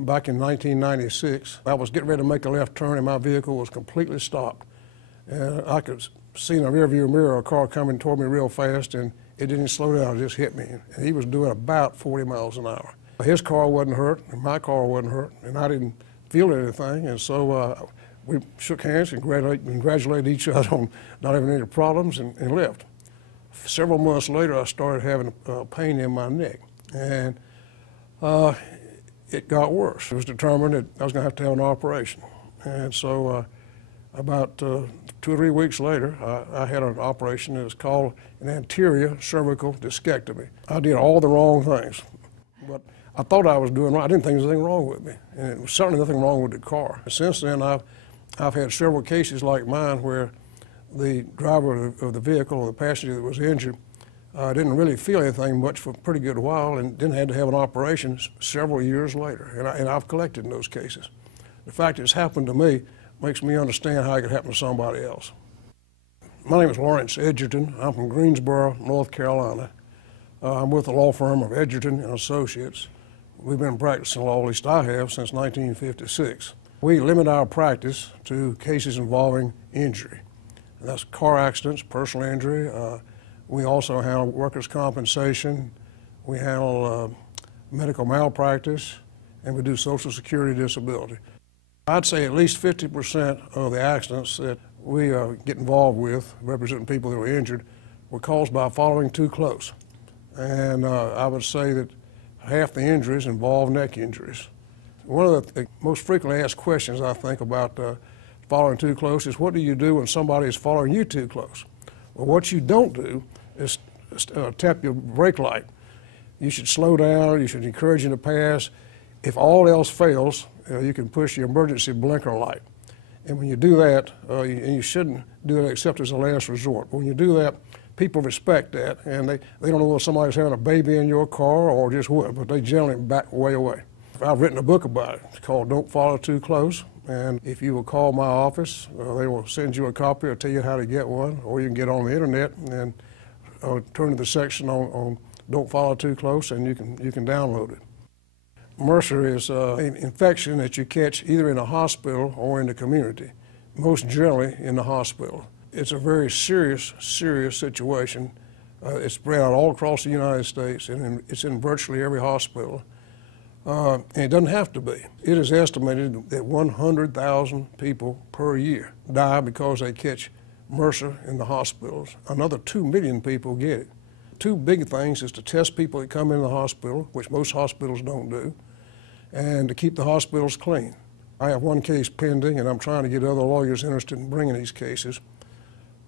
Back in 1996, I was getting ready to make a left turn and my vehicle was completely stopped. And I could see in the rearview mirror a car coming toward me real fast, and it didn't slow down, it just hit me. And he was doing about 40 miles an hour. His car wasn't hurt, and my car wasn't hurt, and I didn't feel anything. And so we shook hands and congratulated each other on not having any problems and left. Several months later, I started having pain in my neck, and it got worse. It was determined that I was going to have an operation. And so about 2 or 3 weeks later, I had an operation that was called an anterior cervical discectomy. I did all the wrong things, but I thought I was doing right. I didn't think there was anything wrong with me, and it was certainly nothing wrong with the car. Since then, I've had several cases like mine where the driver of the vehicle, or the passenger that was injured, didn't really feel anything much for a pretty good while and then had to have an operation several years later. And I've collected in those cases. The fact that it's happened to me makes me understand how it could happen to somebody else. My name is Lawrence Egerton. I'm from Greensboro, North Carolina. I'm with the law firm of Egerton Associates. We've been practicing law, at least I have, since 1956. We limit our practice to cases involving injury. And that's car accidents, personal injury. We also handle workers' compensation. We handle medical malpractice, and we do Social Security disability. I'd say at least 50% of the accidents that we get involved with, representing people that were injured, were caused by following too close. And I would say that half the injuries involve neck injuries. One of the most frequently asked questions, I think, about following too close is, what do you do when somebody is following you too close? Well, what you don't do is tap your brake light. You should slow down, you should encourage them to pass. If all else fails, you can push the emergency blinker light. And when you do that, and you shouldn't do that except as a last resort. When you do that, people respect that, and they don't know whether somebody's having a baby in your car or just what, but they generally back way away. I've written a book about it. It's called Don't Follow Too Close. And if you will call my office, they will send you a copy or tell you how to get one, or you can get on the internet and turn to the section on Don't Follow Too Close, and you can download it. Mercer is an infection that you catch either in a hospital or in the community, most generally in the hospital. It's a very serious situation. It's spread out all across the United States, and it's in virtually every hospital. And it doesn't have to be. It is estimated that 100,000 people per year die because they catch mercer in the hospitals. Another 2 million people get it. Two big things is to test people that come in the hospital, which most hospitals don't do, and to keep the hospitals clean. I have one case pending, and I'm trying to get other lawyers interested in bringing these cases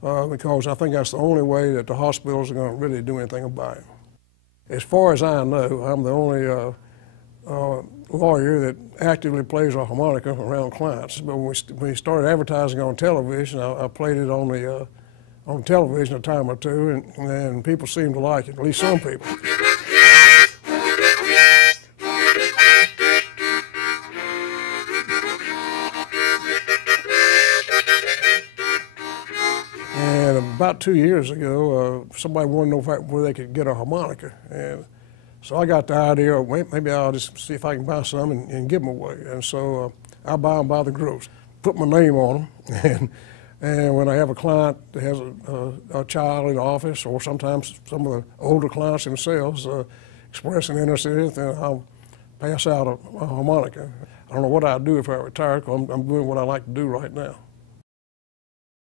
because I think that's the only way that the hospitals are going to really do anything about it. As far as I know, I'm the only lawyer that actively plays a harmonica around clients. But when we started advertising on television, I played it on television a time or two, and people seemed to like it, at least some people. And about 2 years ago, somebody wanted to know where they could get a harmonica. And so I got the idea, maybe I'll just see if I can buy some and give them away. And so I buy them by the gross, put my name on them, and when I have a client that has a child in the office, or sometimes some of the older clients themselves express an interest in it, then I'll pass out a harmonica. I don't know what I'd do if I retired, because I'm doing what I like to do right now.